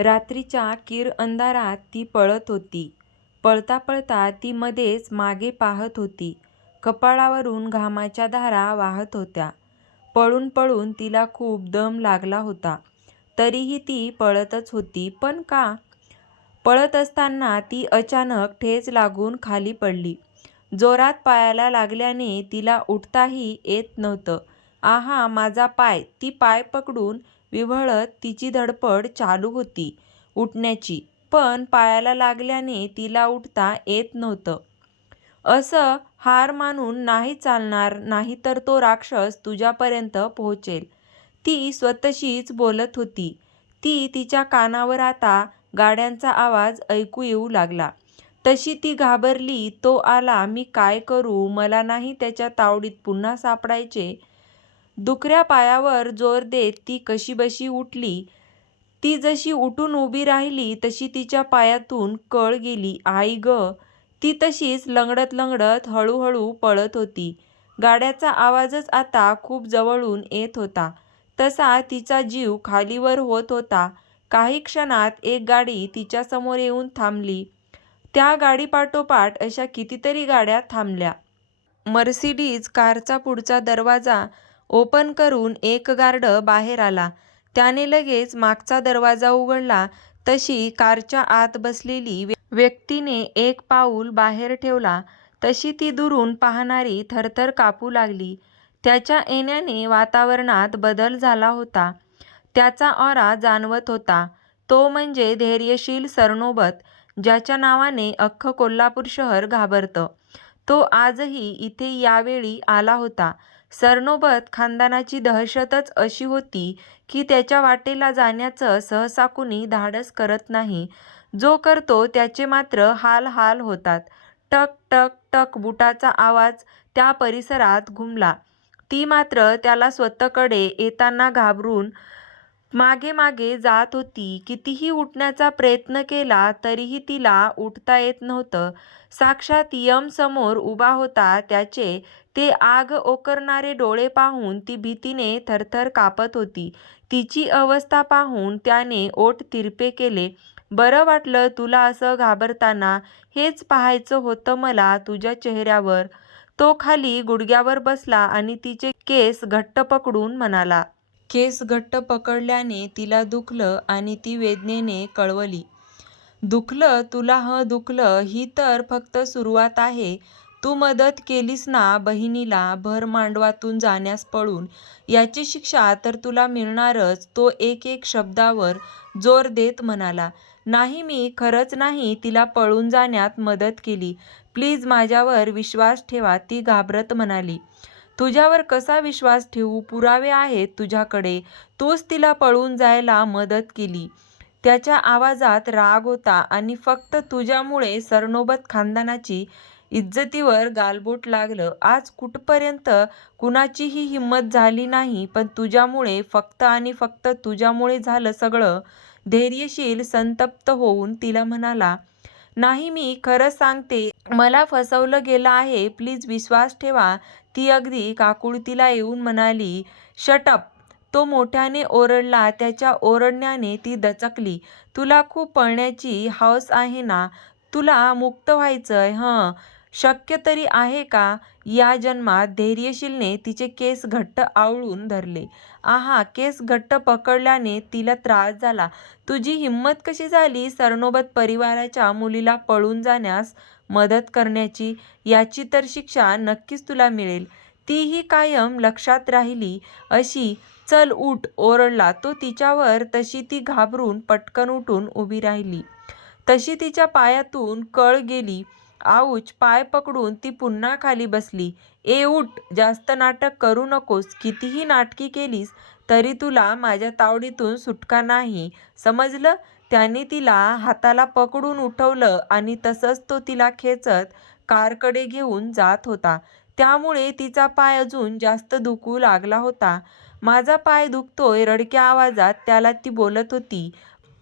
रात्रीच्या किर अंधारात ती पळत होती. पळता पळता ती मध्येच मागे पाहत होती. कपाळावरून घामाच्या धारा वाहत होत्या. पळून पळून तिला खूप दम लागला होता. तरीही ती पळतच होती. पण का? पळत असताना ती अचानक ठेच लागून खाली पडली. जोरात पायाला लागल्याने तिला उठताही येत नव्हतं. आहा, माझा पाय! ती पाय पकडून विव्हळत तिची धडपड चालू होती उठण्याची. पण पायाला लागल्याने तिला उठता येत नव्हतं. असं हार मानून नाही चालणार, नाहीतर तो राक्षस तुझ्यापर्यंत पोहोचेल, ती स्वतःशीच बोलत होती. तिच्या कानावर आता गाड्यांचा आवाज ऐकू येऊ लागला. तशी ती घाबरली. तो आला, मी काय करू? मला नाही त्याच्या तावडीत पुन्हा सापडायचे. दुखऱ्या पायावर जोर देत ती कशीबशी उठली. ती जशी उठून उभी राहिली तशी तिच्या पायातून कळ गेली. आई गं! ती तशीच लंगडत लंगडत हळूहळू पळत होती. गाड्याचा आवाजच आता खूप जवळून येत होता. तसा तिचा जीव खालीवर होत होता. काही क्षणात एक गाडी तिच्यासमोर येऊन थांबली. त्या गाडीपाठोपाठ अशा कितीतरी गाड्या थांबल्या. मर्सिडीज कारचा पुढचा दरवाजा ओपन करून एक गार्ड बाहेर आला. त्याने लगेच मागचा दरवाजा उघडला. तशी कारच्या आत बसलेली व्यक्तीने एक पाऊल बाहेर ठेवला तशी ती दुरून पाहणारी थरथर कापू लागली. त्याच्या येण्याने वातावरणात बदल झाला होता. त्याचा ऑरा जाणवत होता. तो म्हणजे धैर्यशील सरनोबत, ज्याच्या नावाने अख्खं कोल्हापूर शहर घाबरतं. तो आजही इथे यावेळी आला होता. सरनोबत खानदानाची दहशतच अशी होती की त्याच्या वाटेला जाण्याचं सहसा कुणी धाडस करत नाही. जो करतो त्याचे मात्र हाल हाल होतात. टक टक टक बुटाचा आवाज त्या परिसरात घुमला. ती मात्र त्याला स्वतःकडे येताना घाबरून मागे मागे जात होती. कितीही उठण्याचा प्रयत्न केला तरीही तिला उठता येत नव्हतं. साक्षात यम समोर उभा होता. त्याचे ते आग ओकरणारे डोळे पाहून ती भीतीने थरथर कापत होती. तिची अवस्था पाहून त्याने ओठ तिरपे केले. बरं वाटलं तुला असं घाबरताना. हेच पाहायचं होतं मला तुझ्या चेहऱ्यावर. तो खाली गुडघ्यावर बसला आणि तिचे केस घट्ट पकडून म्हणाला. केस घट्ट पकडल्याने तिला दुखलं आणि ती वेदनेने कळवली. दुखलं तुला? दुखलं. ही तर फक्त सुरुवात आहे. तू मदत केलीस ना बहिणीला भर मांडवातून जाण्यास पळून. याची शिक्षा तर तुला मिळणारच. तो एक एक शब्दावर जोर देत म्हणाला. नाही, मी खरंच नाही तिला पळून जाण्यात मदत केली. प्लीज माझ्यावर विश्वास ठेवा, ती घाबरत म्हणाली. तुझ्यावर कसा विश्वास ठेवू? पुरावे आहेत तुझ्याकडे. तूच तिला पळून जायला मदत केली. त्याच्या आवाजात राग होता. आणि फक्त तुझ्यामुळे सरनोबत खानदानाची इज्जतीवर गालबोट लागलं. आज कुठपर्यंत कुणाचीही हिंमत झाली नाही, पण तुझ्यामुळे, फक्त आणि फक्त तुझ्यामुळे झालं सगळं. धैर्यशील संतप्त होऊन तिला म्हणाला. नाही, मी खरं सांगते. मला फसवलं गेलं आहे. प्लीज विश्वास ठेवा. ती अगदी काकुळतीला येऊन म्हणाली. Shut up! तो मोठ्याने ओरडला. त्याच्या ओरडण्याने ती दचकली. तुला खूप पळण्याची हौस आहे ना? तुला मुक्त व्हायचंय शक्य तरी आहे का या जन्मात? धैर्यशीलने तिचे केस घट्ट आवळून धरले. आहा, केस घट्ट पकडल्याने तिला त्रास झाला. तुझी हिंमत कशी झाली सरनोबत परिवाराच्या मुलीला पळून जाण्यास मदत करण्याची? याची तर शिक्षा नक्कीच तुला मिळेल. तीही कायम लक्षात राहिली अशी. चल उठ, ओरडला तो तिच्यावर. तशी ती घाबरून पटकन उठून उभी राहिली. तशी तिच्या पायातून कळ गेली. आऊच! पाय पकडून ती पुन्हा खाली बसली. ए उठ! जास्त नाटक करू नकोस. कितीही नाटकी केलीस तरी तुला माझ्या तावडीतून सुटका नाही, समजलं? त्याने तिला हाताला पकडून उठवलं आणि तसंच तो तिला खेचत कारकडे घेऊन जात होता. त्यामुळे तिचा पाय अजून जास्त दुखू लागला होता. माझा पाय दुखतोय, रडक्या आवाजात त्याला ती बोलत होती.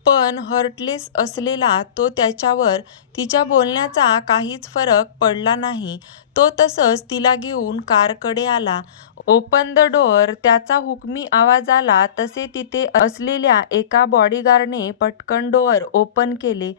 पण हर्टलेस असलेला तो त्याच्यावर तिच्या बोलण्याचा काहीच फरक पडला नाही. तो तसंच तिला घेऊन कारकडे आला. ओपन द डोअर, त्याचा हुकमी आवाज आला तसे तिथे असलेल्या एका बॉडीगार्डने पटकन डोअर ओपन केले.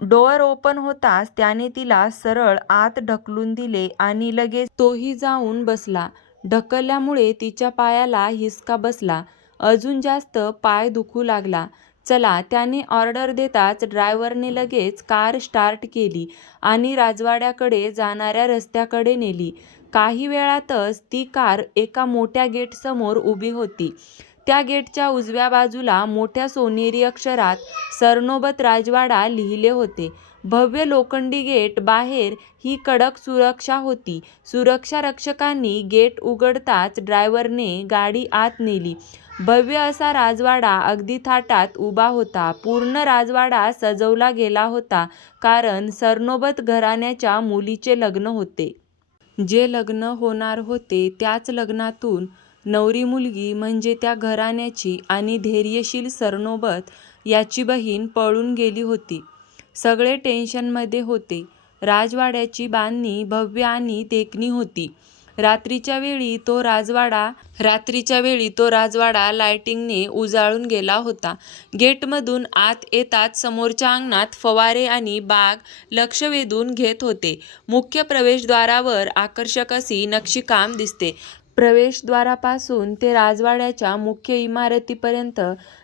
डोअर ओपन होताच त्याने तिला सरळ आत ढकलून दिले आणि लगेच तोही जाऊन बसला. ढकलल्यामुळे तिच्या पायाला हिसका बसला. अजून जास्त पाय दुखू लागला. चला, त्याने ऑर्डर देताच ड्रायव्हरने लगेच कार स्टार्ट केली आणि राजवाड्याकडे जाणाऱ्या रस्त्याकडे नेली. काही वेळातच ती कार एका मोठ्या गेटसमोर उभी होती. त्या गेटच्या उजव्या बाजूला मोठ्या सोनेरी अक्षरात सरनोबत राजवाडा लिहिले होते. भव्य लोखंडी गेट बाहेर ही कडक सुरक्षा होती. सुरक्षा रक्षकांनी गेट उघडताच ड्रायव्हरने गाडी आत नेली. भव्य असा राजवाडा अगदी थाटात उभा होता. पूर्ण राजवाडा सजवला गेला होता, कारण सरनोबत घराण्याच्या मुलीचे लग्न होते. जे लग्न होणार होते त्याच लग्नातून नवरी मुलगी म्हणजे त्या घराण्याची आणि धैर्यशील सरनोबत याची बहीण पळून गेली होती. सगळे टेन्शनमध्ये होते. राजवाड्याची बांधणी भव्य आणि देखणी होती. रात्रीच्या वेळी तो राजवाडा लाइटिंगने उजाळून गेला होता. गेटमधून आत येताच समोरच्या अंगणात फवारे आणि बाग लक्ष वेधून घेत होते. मुख्य प्रवेशद्वारावर आकर्षक अशी नक्षीकाम दिसते. प्रवेशद्वारापासून ते राजवाड्याच्या मुख्य इमारतीपर्यंत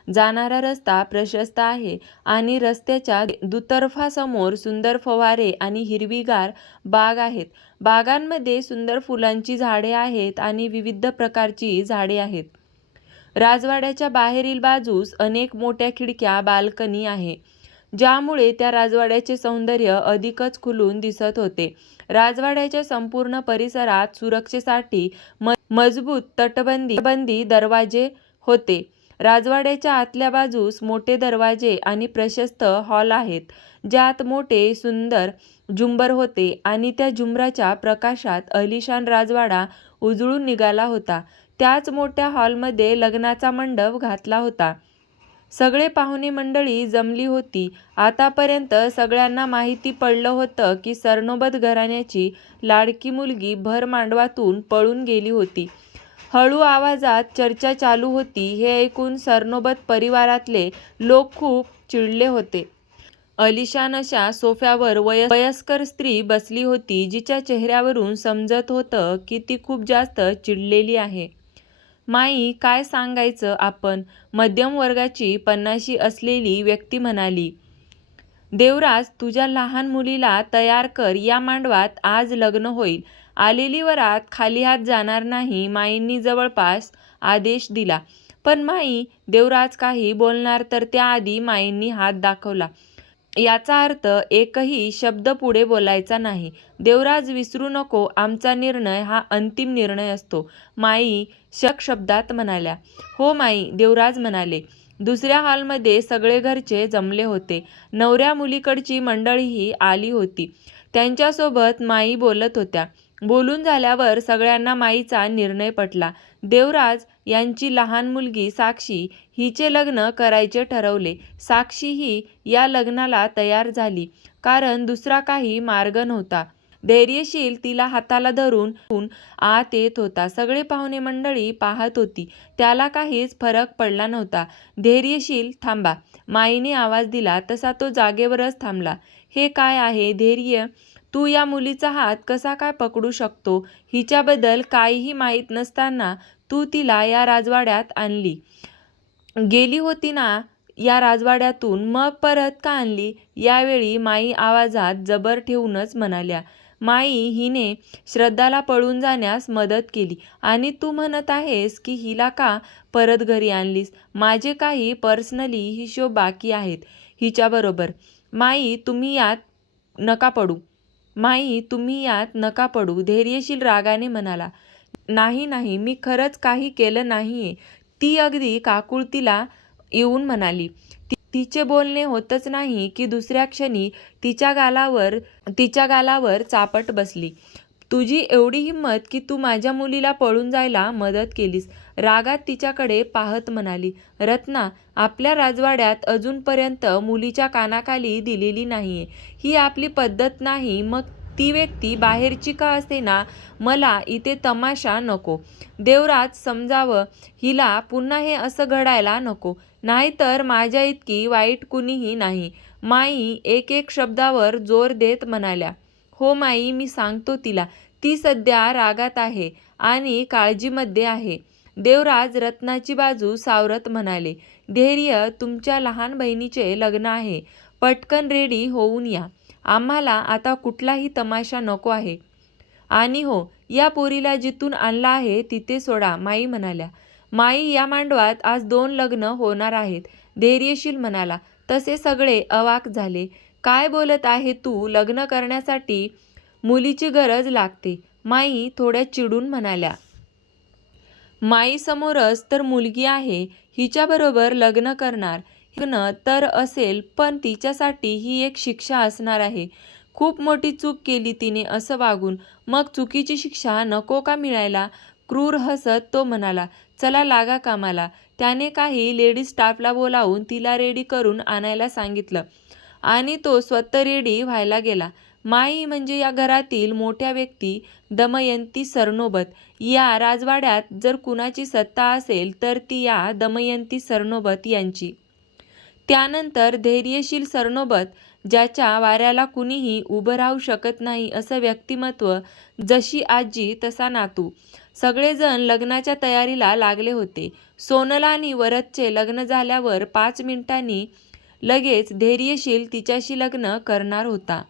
जाणारा रस्ता प्रशस्त आहे आणि रस्त्याच्या दुतर्फा समोर सुंदर फवारे आणि हिरवीगार बाग आहेत. बागांमध्ये सुंदर फुलांची झाडे आहेत आणि विविध प्रकारची झाडे आहेत. राजवाड्याच्या बाहेरील बाजूस अनेक मोठ्या खिडक्या, बाल्कनी आहे, ज्यामुळे त्या राजवाड्याचे सौंदर्य अधिकच खुलून दिसत होते. राजवाड्याच्या संपूर्ण परिसरात सुरक्षेसाठी मजबूत तटबंदी दरवाजे होते. राजवाड्याच्या आतल्या बाजूस मोठे दरवाजे आणि प्रशस्त हॉल आहेत, ज्यात मोठे सुंदर झुंबर होते आणि त्या झुंबराच्या प्रकाशात आलिशान राजवाडा उजळून निघाला होता. त्याच मोठ्या हॉलमध्ये लग्नाचा मंडप घातला होता. सगळे पाहुणे मंडळी जमली होती. आतापर्यंत सगळ्यांना माहिती पडलं होतं की सरनोबत घराण्याची लाडकी मुलगी भर मांडवातून पळून गेली होती. हळू आवाजात चर्चा चालू होती. हे ऐकून सरनोबत परिवारातले लोक खूप चिडले होते. आलिशान अशा सोफ्यावर वयस्कर स्त्री बसली होती, जिच्या चेहऱ्यावरून समजत होतं की ती खूप जास्त चिडलेली आहे. माई, काय सांगायचं आपण, मध्यम वर्गाची पन्नाशी असलेली व्यक्ती म्हणाली. देवराज, तुझ्या लहान मुलीला तयार कर. या मांडवात आज लग्न होईल. आलेली वरात खाली हात जाणार नाही, माईंनी जवळपास आदेश दिला. पण माई, देवराज काही बोलणार तर त्याआधी माईंनी हात दाखवला. याचा अर्थ एकही शब्द पुढे बोलायचा नाही. देवराज, विसरू नको, आमचा निर्णय हा अंतिम निर्णय असतो, माई शब्दात म्हणाल्या. हो माई, देवराज म्हणाले. दुसऱ्या हॉलमध्ये सगळे घरचे जमले होते. नवऱ्या मुलीकडची मंडळीही आली होती. त्यांच्यासोबत माई बोलत होत्या. बोलून झाल्यावर सगळ्यांना माईचा निर्णय पटला. देवराज यांची लहान मुलगी साक्षी हिचे लग्न करायचे ठरवले. साक्षी ही या लग्नाला तयार झाली, कारण दुसरा काही मार्ग नव्हता. धैर्यशील तिला हाताला धरून आत येत होता. सगळे पाहुणे मंडळी पाहत होती. त्याला काहीच फरक पडला नव्हता. धैर्यशील, थांबा, माईने आवाज दिला तसा तो जागेवरच थांबला. हे काय आहे धैर्य, तू या मुलीचा हात कसा काय पकडू शकतो? हिच्याबद्दल काहीही माहीत नसताना तू तिला या राजवाड्यात आणली. गेली होती ना या राजवाड्यातून, मग परत का आणली? यावेळी माई आवाजात जबर ठेवूनच म्हणाल्या. माई, हिने श्रद्धाला पळून जाण्यास मदत केली आणि तू म्हणत आहेस की हिला का परत घरी आणलीस? माझे काही पर्सनली हिशोब बाकी आहेत हिच्याबरोबर. माई, तुम्ही यात नका पडू, धैर्यशील रागाने म्हणाला. नाही, मी खरंच काही केलं नाहीये, ती अगदी काकुळतीला येऊन म्हणाली. तिचे बोलणे होतच नाही की दुसऱ्या क्षणी तिच्या गालावर चापट बसली. तुझी एवढी हिंमत की तू माझ्या मुलीला पळून जायला मदत केलीस? रागात तिच्याकडे पाहत म्हणाली, रत्ना, आपल्या राजवाड्यात अजूनपर्यंत मुलीच्या कानाखाली दिलेली नाहीये. ही आपली पद्धत नाही. मग ती व्यक्ती बाहेरची का असेना, मला इथे तमाशा नको. देवराज समजावं हिला, पुन्हा हे असं घडायला नको. नाहीतर माझ्या इतकी वाईट कुणीही नाही. माई एक एक शब्दावर जोर देत म्हणाल्या. हो माई, मी सांगतो तिला. ती सध्या रागात आहे आणि काळजीमध्ये आहे. देवराज रत्नाची बाजू सावरत म्हणाले, धैर्य, तुमच्या लहान बहिणीचे लग्न आहे. पटकन रेडी होऊन या. आम्हाला आता कुठलाही तमाशा नको आहे. आणि हो, या पोरीला जिथून आणलं आहे तिथे सोडा, माई म्हणाल्या. माई, या मांडवात आज 2 लग्न होणार आहेत, धैर्यशील म्हणाला. तसे सगळे अवाक झाले. काय बोलत आहे तू? लग्न करण्यासाठी मुलीची गरज लागते, माई थोड्या चिडून म्हणाल्या. माईसमोरच तर मुलगी आहे, हिच्याबरोबर लग्न करणार. लग्न तर असेल, पण तिच्यासाठी ही एक शिक्षा असणार आहे. खूप मोठी चूक केली तिने असं वागून. मग चुकीची शिक्षा नको का मिळायला? क्रूर हसत तो म्हणाला. चला, लागा कामाला. त्याने काही लेडीज स्टाफला बोलावून तिला रेडी करून आणायला सांगितलं आणि तो स्वतः रेडी व्हायला गेला. माई म्हणजे या घरातील मोठ्या व्यक्ती, दमयंती सरनोबत. या राजवाड्यात जर कुणाची सत्ता असेल तर ती या दमयंती सरनोबत यांची. त्यानंतर धैर्यशील सरनोबत, ज्याच्या वाऱ्याला कुणीही उभं राहू शकत नाही असं व्यक्तिमत्व. जशी आजी तसा नातू. सगळेजण लग्नाच्या तयारीला लागले होते. सोनल आणि वरदचे लग्न झाल्यावर 5 मिनिटांनी लगेच धैर्यशील तिच्याशी लग्न करणार होता.